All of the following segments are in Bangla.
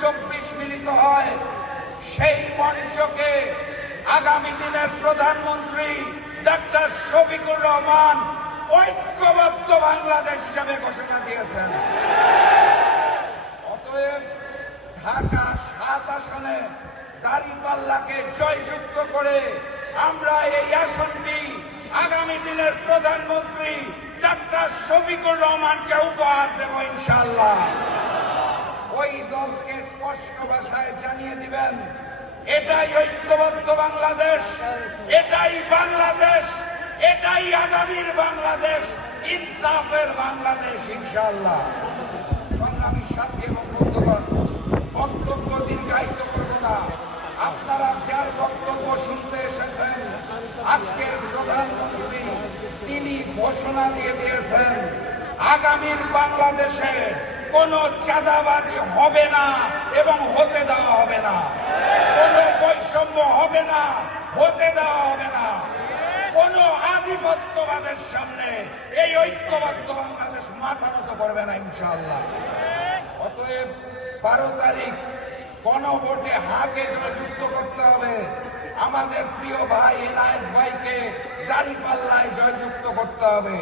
24 মিলিত হয়, সেই মঞ্চকে আগামী দিনের প্রধানমন্ত্রী ডক্টর শফিকুর রহমান ঐক্যবদ্ধ বাংলাদেশ হিসাবে ঘোষণা দিয়েছেন। অতএব ঢাকা 7 আসনে দাঁড়িপাল্লাকে জয়যুক্ত করে আমরা এই আসনটি আগামী দিনের প্রধানমন্ত্রী ডক্টর শফিকুর রহমানকে উপহার দেব ইনশাআল্লাহ। ওই দলকে স্পষ্ট ভাষায় জানিয়ে দিবেন, এটাই ঐক্যবদ্ধ বাংলাদেশ, এটাই বাংলাদেশ, এটাই আগামীর বাংলাদেশ, ইনসাফের বাংলাদেশ ইনশাআল্লাহ। সংগ্রামী সাথী এবং বন্ধুগণ, বক্তব্য দীর্ঘায়িত করব না। আপনারা যার বক্তব্য শুনতে এসেছেন, আজকের প্রধানমন্ত্রী তিনি ঘোষণা দিয়ে দিয়েছেন আগামীর বাংলাদেশে কোনো চাঁদাবাজি হবে না এবং হতে দেওয়া হবে না, কোনো বৈষম্য হবে না, হতে দেওয়া হবে না, কোনো আধিপত্যবাদের সামনে এই ঐক্যবদ্ধ বাংলাদেশ মাথা নত করবে না ইনশাআল্লাহ। অতএব 12 তারিখ গণভোটে হাকে জয়যুক্ত করতে হবে। আমাদের প্রিয় ভাই এনায়েত ভাইকে দাঁড়িপাল্লায় জয়যুক্ত করতে হবে।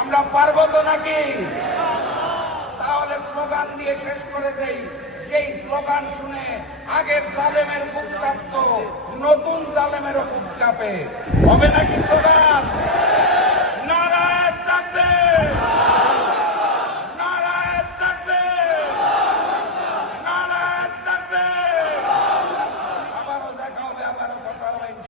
আমরা পারবো তো নাকি? তাহলে স্লোগান দিয়ে শেষ করে দেই। সেই স্লোগান শুনে আগের জালেমের বুক কাঁপতো, নতুন জালেমেরও বুক কাঁপে। হবে নাকি স্লোগান?